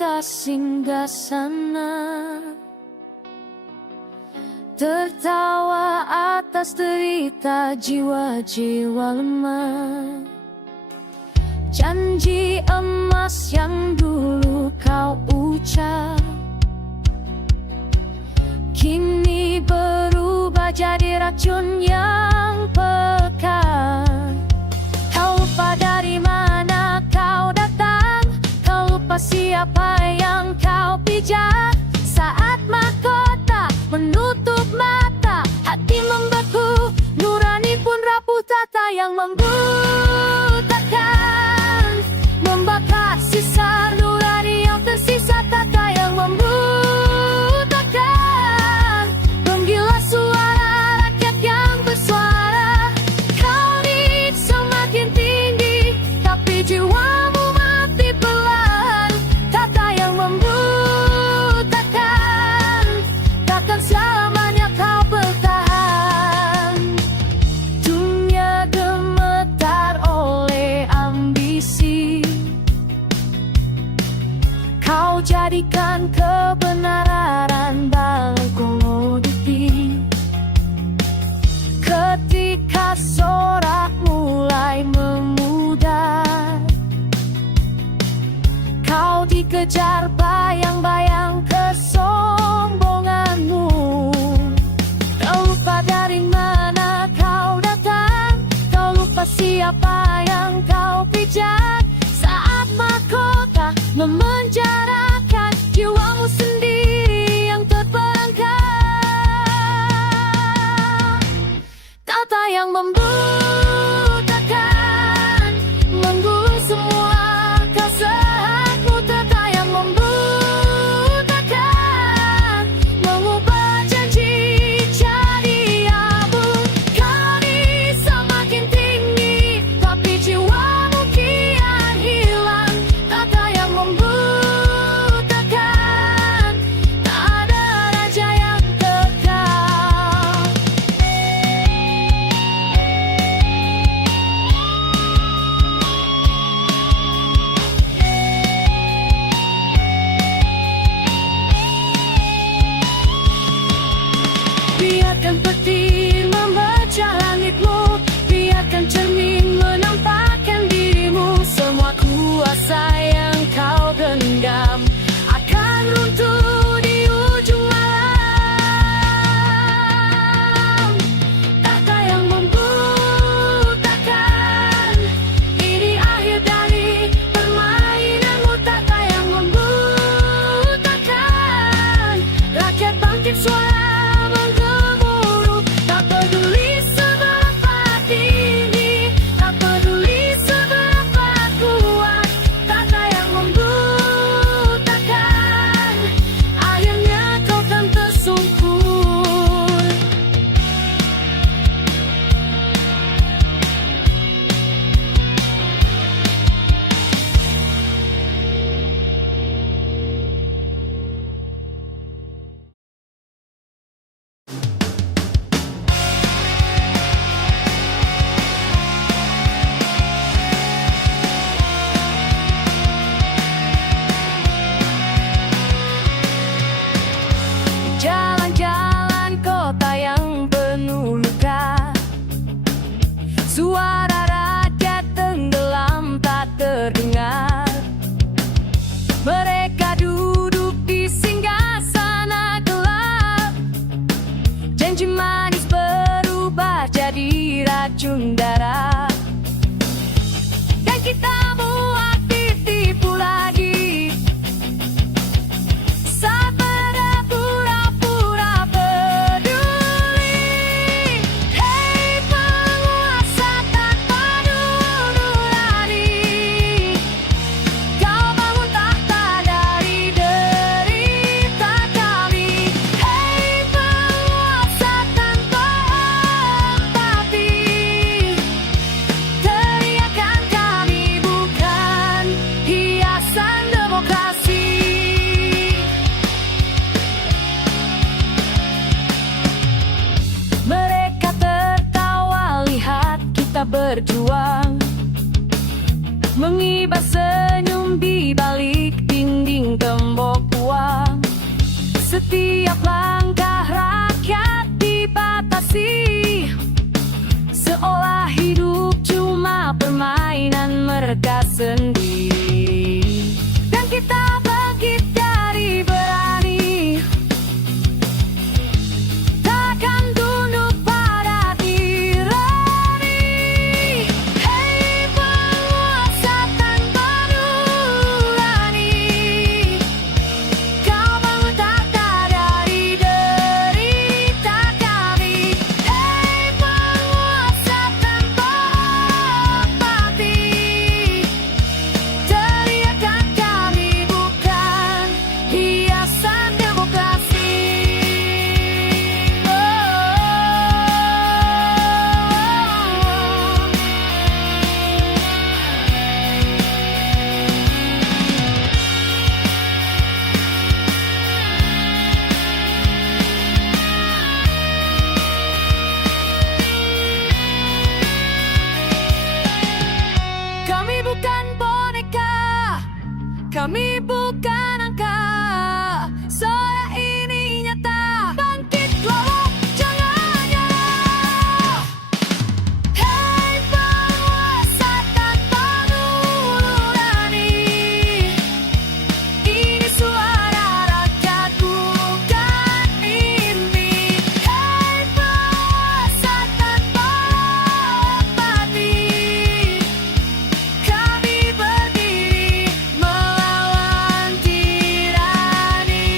atas singgasana, tertawa atas derita jiwa-jiwa lemah. Janji emas yang dulu kau ucap kini berubah jadi racun yang pekat. Kau lupa dari mana kau datang, kau lupa siapa yang kau pijak. Saat mahkota menutup mata, hati membeku, nurani pun rapuh. Tata yang membutakan, membakar sisa nurani yang tersisa. Tata yang membutakan, menggila suara rakyat yang bersuara. Kau naik semakin tinggi, tapi jiwamu mati perlahan. Tata yang membutakan, takkan selamanya kau bertahan. Dunia gemetar oleh ambisi, kau jadikan kebenaran balai komoditi. Ketika sorak mulai memudar, kau dikejar bayang-bayang kesombonganmu. Kau lupa dari mana kau datang, kau lupa siapa yang kau pijak. Saat mahkota memenjarakan jiwamu sendiri yang terperangkap. Tata yang membutakan, menggulung semua kesalahanmu. Tata yang membutakan, mengubah janji jadi abu. Kau ini semakin tinggi, tapi jiwamu kian hilang. Tata yang membutakan, tak ada raja yang kekal. Biarkan petir memecah langitmu, biarkan cermin menampakkan dirimu. Semua kuasa yang kau genggam akan runtuh di ujung malam. Tata yang membutakan, ini akhir dari permainanmu. Tata yang membutakan, rakyat bangkit suara menggemuruh. Tak peduli seberapa tinggi, tak peduli seberapa kuat. Tata yang membutakan, akhirnya kau kan tersungkur. Jalan-jalan kota yang penuh luka, suara rakyat tenggelam tak terdengar. Mereka duduk di singgasana gelap, janji manis berubah jadi racun darah. Dan kita muak ditipu lagi saat mereka pura-pura peduli. Hei penguasa tanpa nurani, kau bangun tahta dari derita kami. Hei penguasa tanpa empati, teriakan kami bukan hiasan demokrasi. Mereka tertawa lihat kita berjuang, mengibas senyum di balik dinding Setiap langkah rakyat dibatasi, seolah hidup cuma permainan mereka sendiri. Dan kita bangkit dari berani, takkan tunduk pada tirani. Hei penguasa tanpa nurani, kau bangun tahta dari derita kami. Hei penguasa tanpa empati, teriakan kami bukan hiasan demokrasi. Kami bukan boneka, kami bukan angka. Soalnya ini nyata, bangkitlah, jangan nyerah. Hei penguasa tanpa nurani, ini suara rakyat bukan mimpi. Hei penguasa tanpa empati, kami berdiri melawan tirani.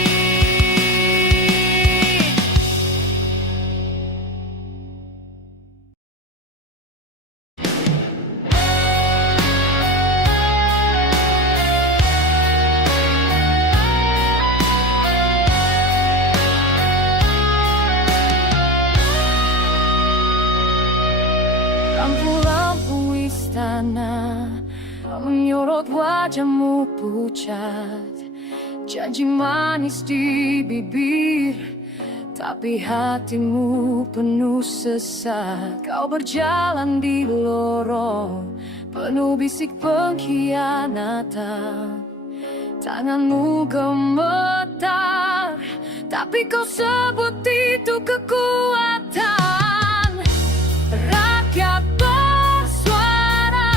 Lampu-lampu istana menyorot wajahmu pucat, janji manis di bibir, tapi hatimu penuh sesat. Kau berjalan di lorong penuh bisik pengkhianatan, tanganmu gemetar, tapi kau sebut itu kekuatan. Rakyat bersuara,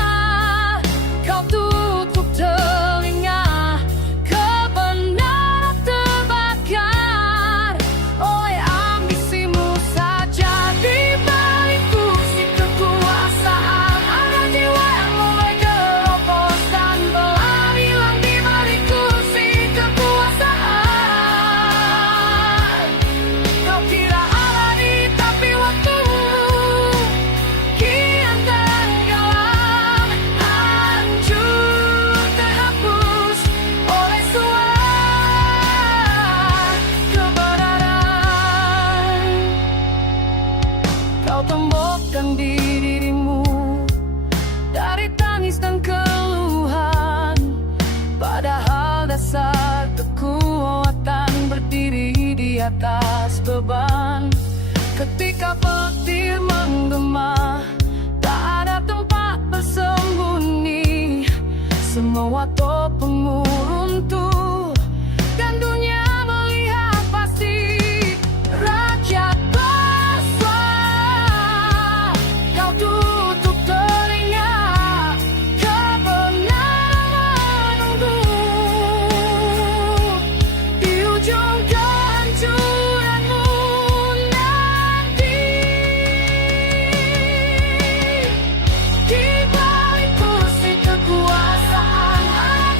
kau tutup telinga. Kebenaran terbakar oleh ambisimu saja. Di balik kursi kekuasaan ada jiwa yang mulai keroposan. Belah hilang di balik kursi kekuasaan. Kau kira alami, tapi waktu kian tenggelam, hancur terhapus oleh suara kebenaran. Kau tembokkan dirimu dari tangis dan keluhan, padahal dasar kekuatan berdiri di atas beban. Ketika petir menggema, tak ada tempat bersembunyi. Semua topengmu runtuh dan dunia melihat pasti. Rakyat bersuara, kau tutup telinga. Kebenaran menunggu di ujung kehancuranmu nanti. Di balik kursi kekuasaan ada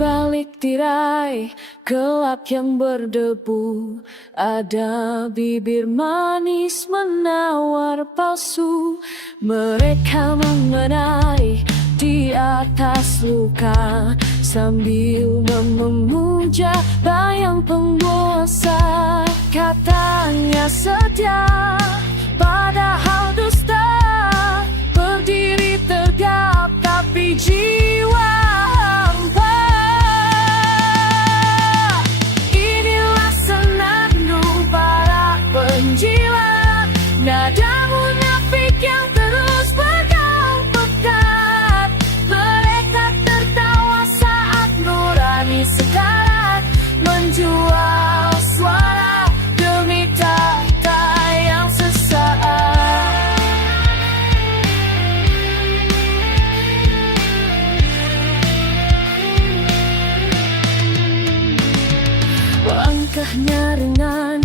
balik tirai gelap yang berdebu, ada bibir manis menawar palsu. Mereka mengenai di atas luka sambil memuja bayang penguasa. Katanya setia, padahal dusta, berdiri tegap tapi jiwa hampa. Inilah senandung para penjilat, nada munafik yang terus pegang pekat. Mereka tertawa saat nurani sekarat, menjual suara demi tahta yang sesaat. Langkahnya ringan,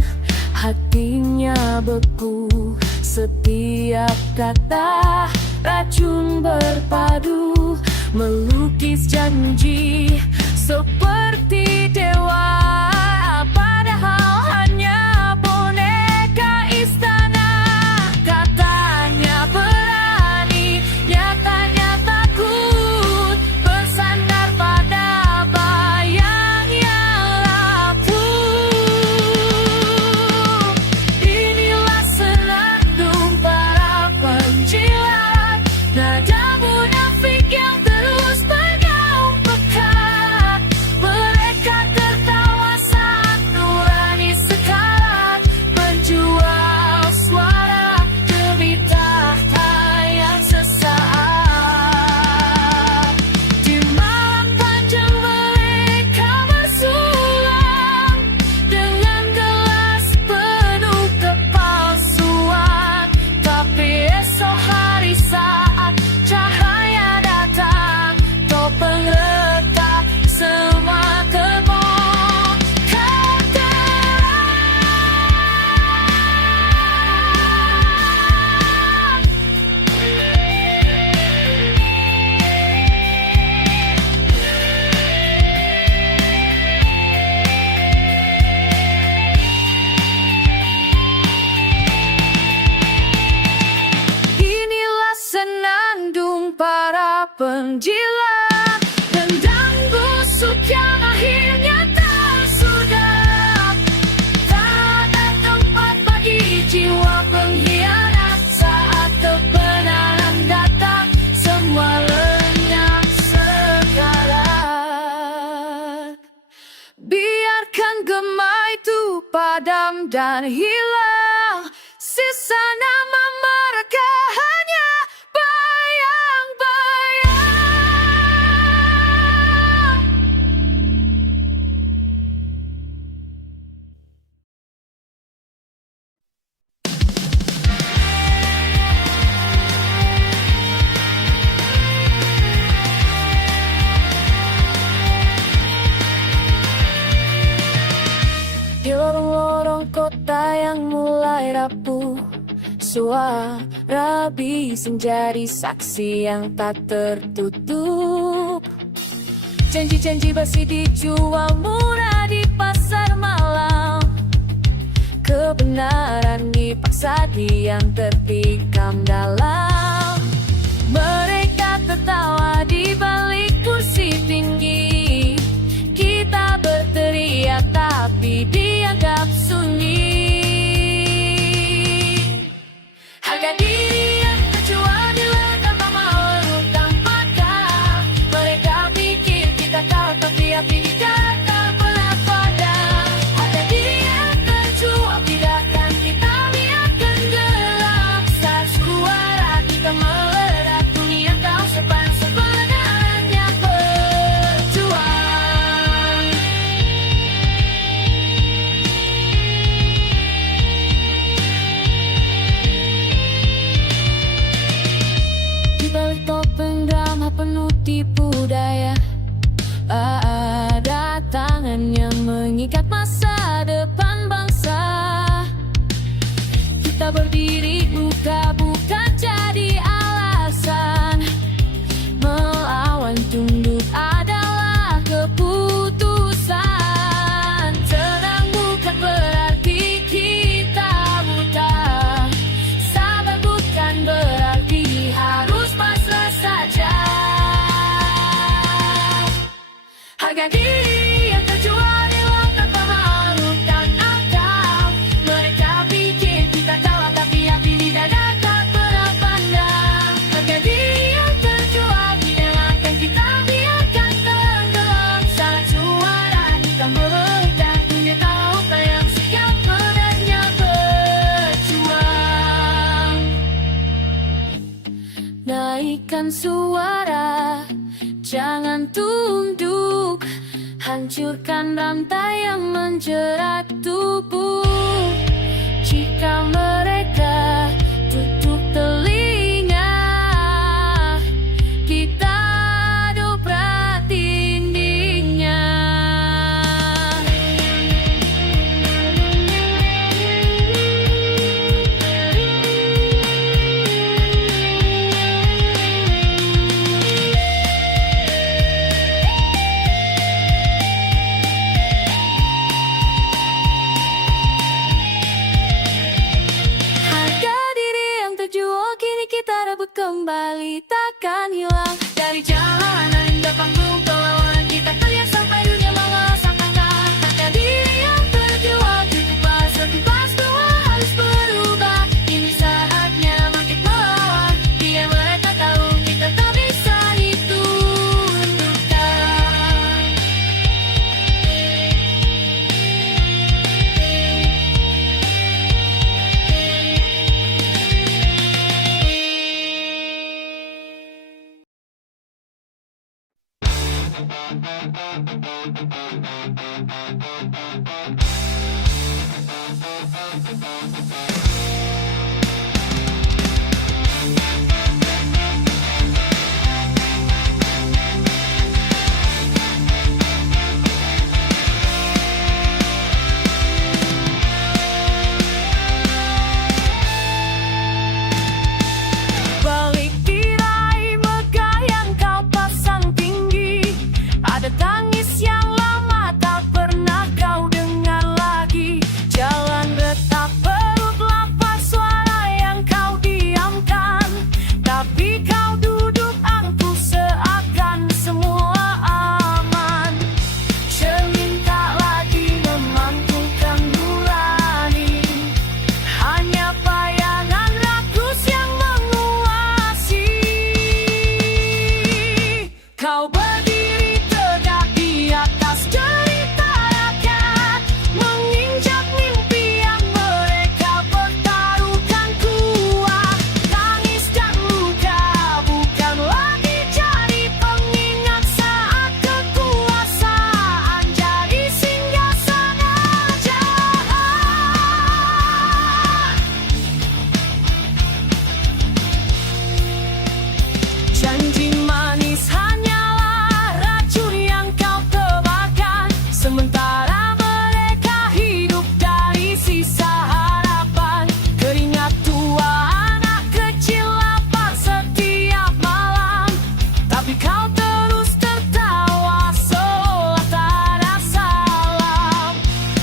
hatinya beku. Setiap kata racun berpadu, melukis janji seperti dewa, padahal hanya boneka istana. Katanya berani, nyatanya takut, bersandar pada bayang yang rapuh. Inilah senandung para penjilat, nada munafik yang terus pegang pekat. Mereka tertawa saat nurani sekarat, menjual suara demi tahta yang sesaat. Di malam panjang mereka bersulang dengan gelas penuh kepalsuan. Tapi esok hari saat cahaya datang, topeng retak semua kemungkaran. Inilah senandung para penjilat, dendam busuk yang akhirnya tak sudap. Tak ada tempat bagi jiwa pengkhianat. Saat kebenaran datang, semua lenyap sekarat. Biarkan gema itu padam dan hilang, sisa nama mereka hanya bayang-bayang. Di lorong-lorong kota yang mulai rapuh, suara bising jadi saksi yang tak tertutup. Janji-janji basi dijual murah di pasar malam, kebenaran dipaksa diam tertikam dalam. Mereka tertawa di balik kursi tinggi, kita berteriak tapi dianggap sunyi. Harga diri yang terjual dijual tanpa malu, tanpa kah. Mereka pikir kita tahu tapi api kita tak pernah padam. Harga diri yang terjual tidak akan kita biarkan gelap. Saat suara kita meledak, dunia tahu sebenarnya berjuang. Di balik topeng drama penuh tipu daya, ada tangan yang mengikat masa depan bangsa. Kita berdiri buka-buka jadi alasan, melawan tunduk adalah keputusan. Harga diri yang terjual di langkah mengharumkan akal. Mereka pikir kita kalah, tapi api di dada tak pernah pandang. Harga diri yang terjual di langkah kita biarkan tenggelam. Saat suara kita meledak, dunia tahu yang siap menangnya berjuang. Naikkan suara, jangan tunduk, hancurkan rantai yang menjerat tubuh. Jika mereka tutup telinga, kita dobrak dindingnya. Kita rebut kembali, takkan hilang dari jalanan hingga panggung perlawanan kita teriak sampai dunia mengesahkan. Harga diri yang terjual diubah, sebebas tua harus berubah. Ini saatnya bangkit melawan, biar mereka tahu kita tak bisa ditundukkan. Balik tirai megah yang kau pasang tinggi, ada tangis yang lama tak pernah kau dengar lagi. Jalan retak perut lapar, suara yang kau diamkan, tapi kau duduk angkuh seakan semua aman. Cermin tak lagi memantulkan nurani, hanya bayangan rakus yang menguasai. Kau berdiri tegak di atas cerita rakyat, menginjak mimpi yang mereka pertaruhkan kuat. Tangis dan luka bukan lagi jadi pengingat saat kekuasaan jadi singgasana jahat. Janji manis hanyalah racun yang kau tebarkan, sementara mereka hidup dari sisa harapan. Keringat tua anak kecil lapar setiap malam, tapi kau terus tertawa seolah tak ada salam.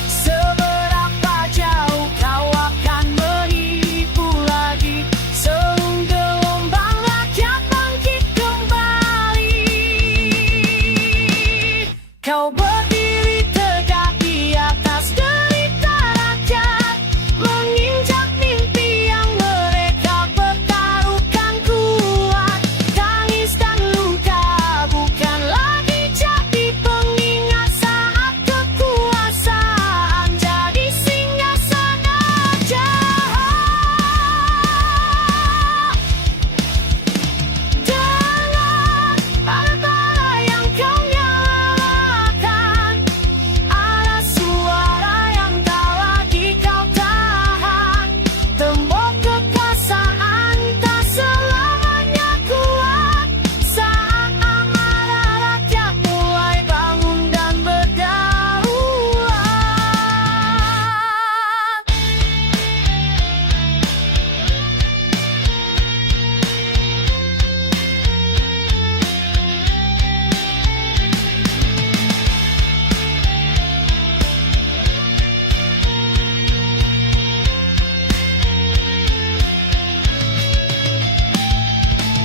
Seberapa jauh kau akan menipu lagi, sebelum gelombang rakyat bangkit kembali. Kau berdiri tegak di atas derita rakyat, menginjak mimpi yang mereka pertaruhkan kuat. Tangis dan luka bukan lagi jadi pengingat saat kekuasaan jadi singgasana jahat. Dengan bara-bara yang kau nyalakan, ada suara yang tak lagi kau tahan. Tembok kekuasaan tak selamanya kuat, saat amarah rakyat mulai bangun dan berdaulat.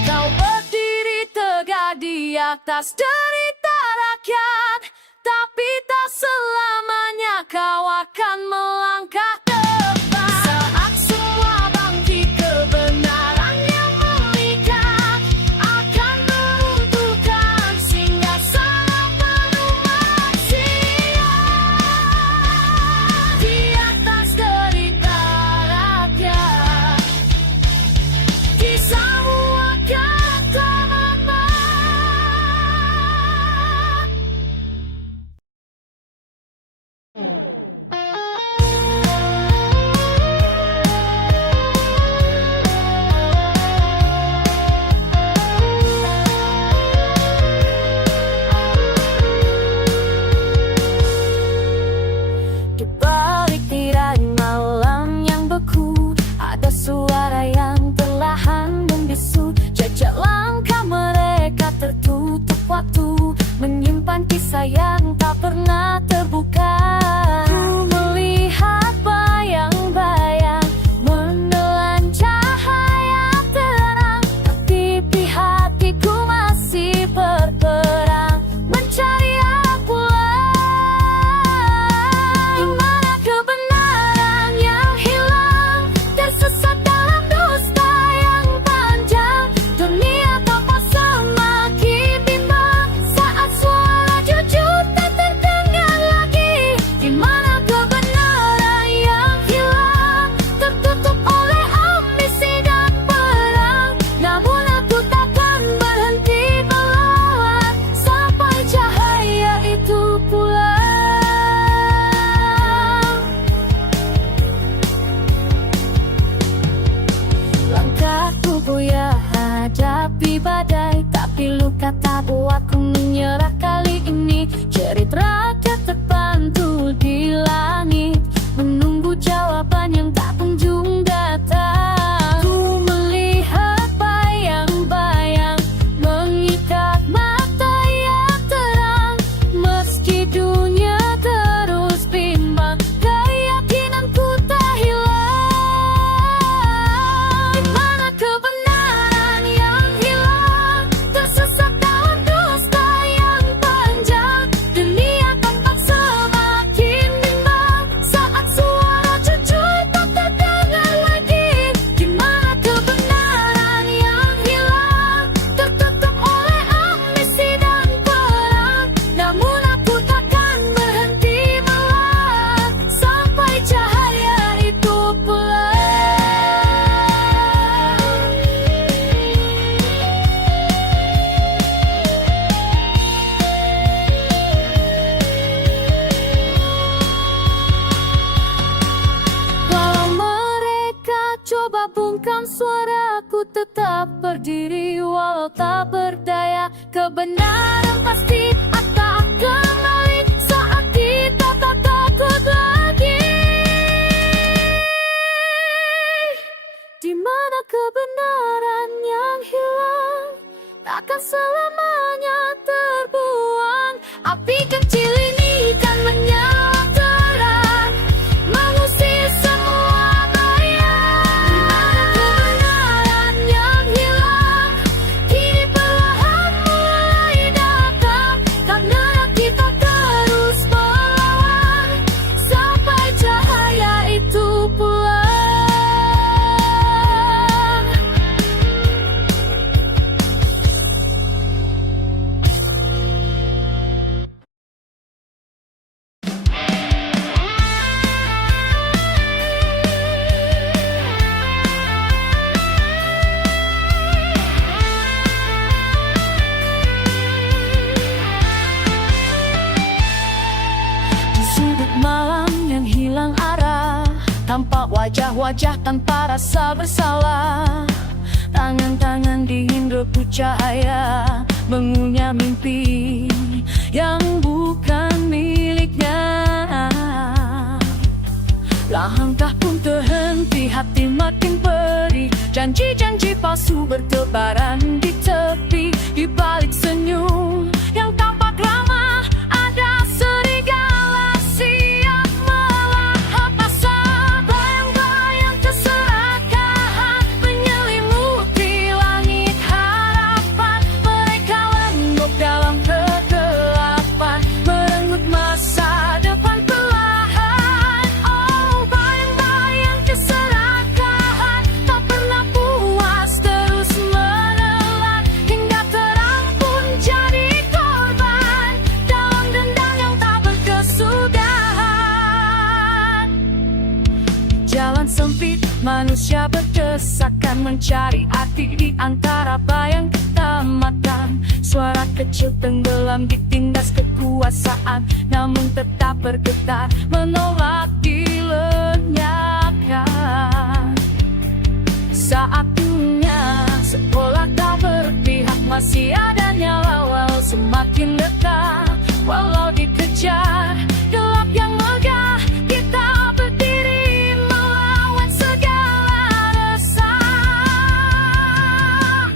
Kau berdiri tegak di atas derita rakyat, Tapi tak selamanya kau akan melangkah depan. Saat semua bangkit, kebenaran yang memikat akan meruntuhkan singgasana penuh maksiat. Di atas derita rakyat, di semua kekalahan. Di balik tirai malam yang beku, ada suara yang perlahan membisu. Jejak langkah mereka tertutup waktu, menyimpan kisah yang tak pernah terbuka. Ku melihat bayang-bayang menelan cahaya terang, tapi hatiku masih berperang mencari di mana kebenaran yang hilang, tersesat dalam dusta yang panjang. Dunia tampak semakin bimbang saat suara jujur tak terdengar lagi. Di mana kebenaran yang hilang, tertutup oleh ambisi dan perang. Namun aku takkan berhenti melawan sampai cahaya itu pulang. Langkahku goyah hadapi badai, tapi luka tak buatku menyerah kali ini. Jerit rakyat terpantul di langit, menunggu jawaban yang tak kunjung datang. Ku melihat bayang-bayang mengikat mata yang terang, meski dunia terus bimbang, keyakinanku tak hilang. Di mana kebenaran yang hilang, tersesat dalam dusta yang panjang. Dunia tampak semakin bimbang saat suara jujur tak terdengar lagi. Di mana kebenaran yang hilang, tertutup oleh ambisi dan perang. Namun aku takkan berhenti melawan sampai cahaya itu pulang. Walau mereka coba bungkam suaraku, tetap berdiri walau tak berdaya. Kebenaran pasti akan kembali saat kita tak takut lagi. Di mana kebenaran yang hilang, takkan selamanya terbuang. Api kecil ini kan menyala terang, mengusir semua bayang. Di mana kebenaran yang hilang, kini perlahan mulai datang, karena kita terus melawan sampai cahaya itu pulang. Di sudut malam yang hilang arah, tampak wajah-wajah tanpa rasa bersalah. Tangan-tangan dingin repuh cahaya, mengunyah mimpi yang bukan miliknya. Langkah pun terhenti, hati makin perih. Janji-janji palsu bertebaran di tepi. Di balik senyum yang tampak ramah, ada serigala siap melahap asa. Bayang-bayang keserakahan menyelimuti langit harapan. Mereka lembut dalam kegelapan, merenggut mata Manusia berdesakan mencari arti di antara bayang ketamatan. Suara kecil tenggelam ditindas kekuasaan, namun tetap bergetar menolak dilenyapkan. Saat dunia seolah tak berpihak, masih ada nyawa walau semakin dekat. Walau dikejar gelap yang megah, kita berdiri melawan segala resah.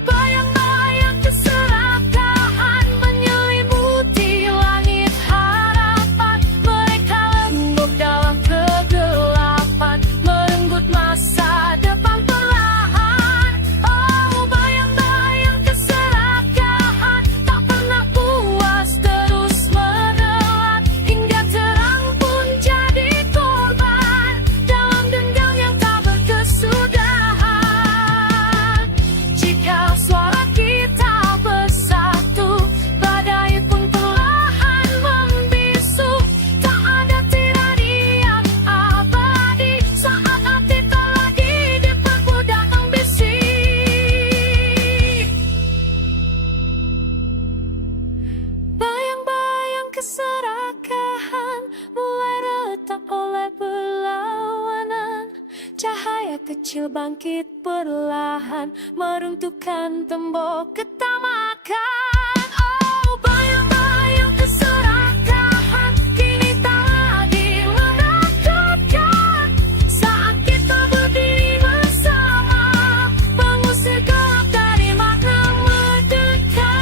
Bayang-bayang keserakahan menyelimuti langit harapan. Mereka lembut dalam kegelapan, merenggut masa depan perlahan. Oh, bayang-bayang keserakahan tak pernah puas, terus menelan hingga terang pun jadi korban dalam dendam yang tak berkesudahan. Jika suara kita bersatu, badai pun perlahan membisu. Tak ada tirani yang abadi saat hati terlagi diperbudak ambisi. Bayang-bayang keserakahan mulai retak oleh perlawanan. Cahaya kecil bangkit perlahan, meruntuhkan tembok ketamakan. Oh, bayang-bayang keserakahan kini tak lagi menakutkan. Saat kita berdiri bersama, mengusir gelap dari makna merdeka.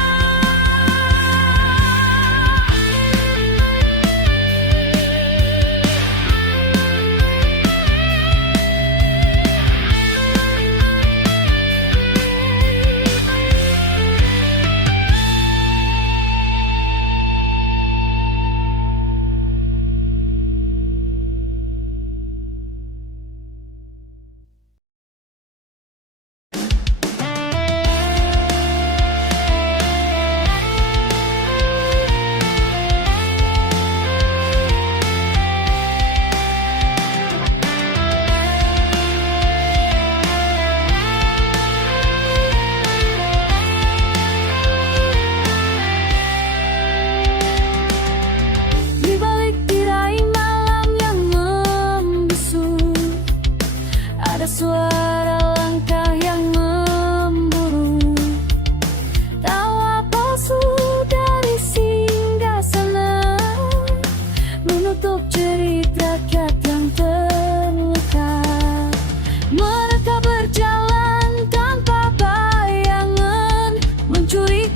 Di balik tirai malam yang membisu, ada suara langkah yang memburu. Tawa palsu dari singgasana menutup jerit rakyat yang terluka. Mereka berjalan tanpa bayangan, mencuri